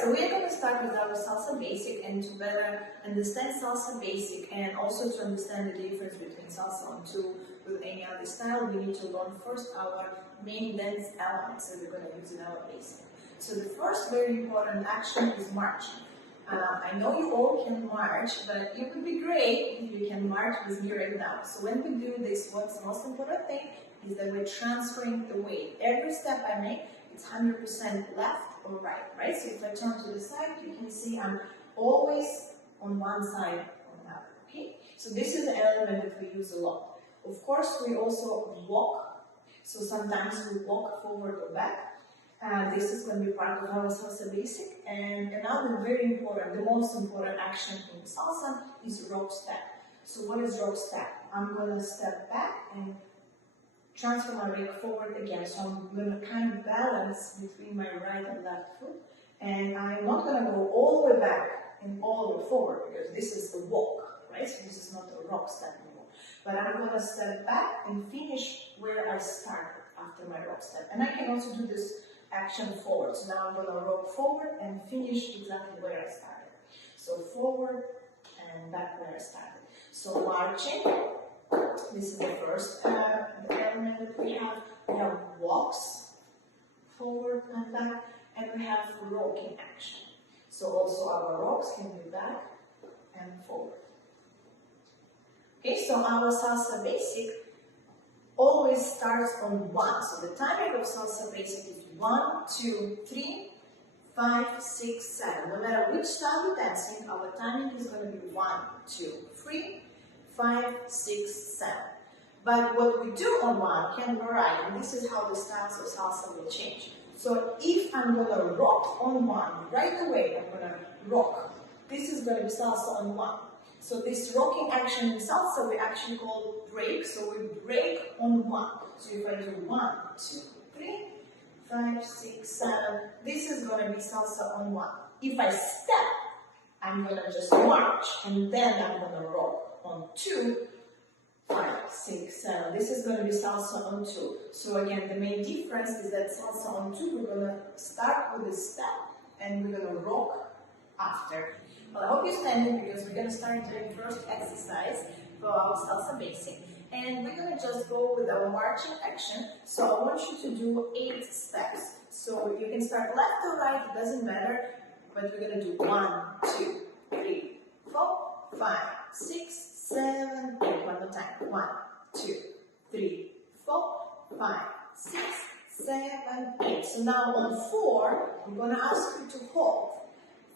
so we are going to start with our salsa basic, and to better understand salsa basic and also to understand the difference between salsa on two with any other style, we need to learn first our main dance elements that we're going to use in our basic. So the first very important action is marching. I know you all can march, but it would be great if you can march with me right now. So when we do this, what's the most important thing is that we're transferring the weight. Every step I make, it's 100% left or right? So if I turn to the side, you can see I'm always on one side or another, okay? So this is an element that we use a lot. Of course, we also walk. So sometimes we walk forward or back. This is going to be part of our salsa basic. And another very important, the most important action in salsa is rock step. So what is rock step? I'm going to step back and transfer my leg forward again. So I'm going to kind of balance between my right and left foot. And I'm not going to go all the way back and all the way forward, because this is the walk, right? So this is not a rock step anymore. But I'm going to step back and finish where I started after my rock step. And I can also do this action forward. So now I'm going to rock forward and finish exactly where I started. So forward and back where I started. So marching, this is the first element that we have. We have walks, forward and back, and we have rocking action. So also our rocks can be back and forward. Okay, so our salsa basic always starts on 1. So the timing of salsa basic is 1, 2, 3, 5, 6, 7. No matter which style you're dancing, our timing is going to be 1, 2, 3, 5, 6, 7. But what we do on 1 can vary, and this is how the styles of salsa will change. So if I'm going to rock on 1, right away I'm going to rock. This is going to be salsa on 1. So this rocking action in salsa we actually call break. So we break on 1. So if I do 1, 2, 3, 5, 6, 7, this is going to be salsa on 1. If I step, I'm going to just march, and then I'm going to rock on 2, 5, 6, 7. This is going to be salsa on 2. So again, the main difference is that salsa on 2, we're going to start with a step, and we're going to rock after. Well, I hope you're standing, because we're going to start doing first exercise for our salsa basic. And we're going to just go with our marching action. So I want you to do 8 steps. So you can start left or right, it doesn't matter. But we're going to do 1, 2, 3, 4, 5, 6, 7, 8. One more time. 1, 2, 3, 4, 5, 6, 7, 8. So now on 4, I'm going to ask you to hold.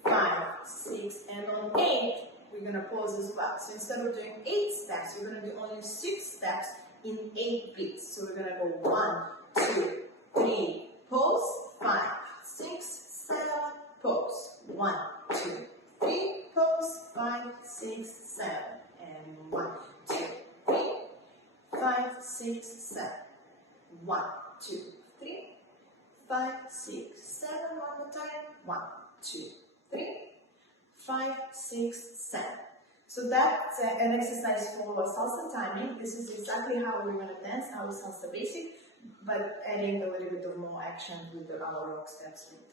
5, 6, and on 8, we're going to pause as well. So instead of doing 8 steps, we're going to do only 6 steps in 8 beats. So we're going to go 1, 2, 3, pause, 5, 6, 7, pause, 1, 2, 3, pause, 5, 6, 7, and 1, 2, 3, 5, 6, 7, 1, 2, 3, 5, 6, 7, one more time, 1, 2, 3, 5, 6, 7. So that's an exercise for salsa timing. This is exactly how we're going to dance our salsa basic, but adding a little bit of more action with our rock steps later.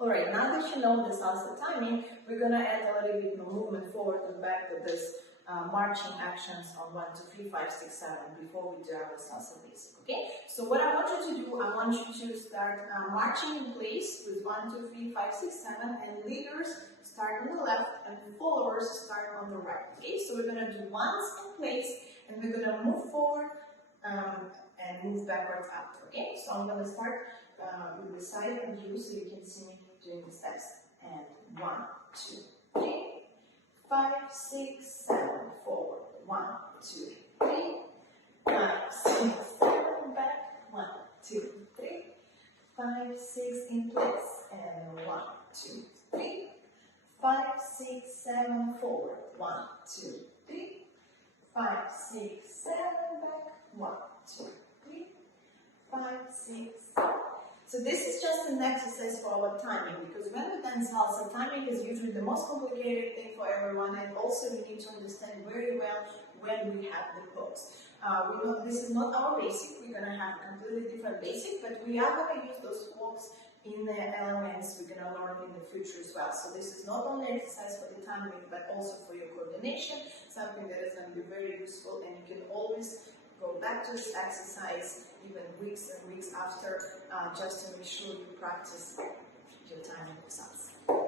Alright, now that you know the salsa timing, we're going to add a little bit more movement forward and back with this marching actions on 1, 2, 3, 5, 6, 7 before we do our salsa basic, okay? So what I want you to do, I want you to start marching in place with 1, 2, 3, 5, 6, 7, and leaders start on the left and followers start on the right, okay? So we're going to do once in place, and we're going to move forward and move backwards after, okay? So I'm going to start with the side and view so you can see me doing the steps. And 1, 2, 3, 5, 6, 7, forward. 1, 2, 3, 5, 6, 7, back. 1, 2, 3, 5, 6 in place. And 1, 2, 3, 5, 6, 7, forward. 1, 2, 3, 5, 6, 7, back. 1, 2, 3, 5, 6, 7. So this is just an exercise for our timing, because when we dance salsa, timing is usually the most complicated thing for everyone, and also we need to understand very well when we have the pose. This is not our basic, we're going to have a completely different basic, but we are going to use those walks in the elements we're going to learn in the future as well. So this is not only exercise for the timing, but also for your coordination, something that is going to be very useful, and you can always go back to this exercise even weeks and weeks after, just to make sure you practice your timing of salsa.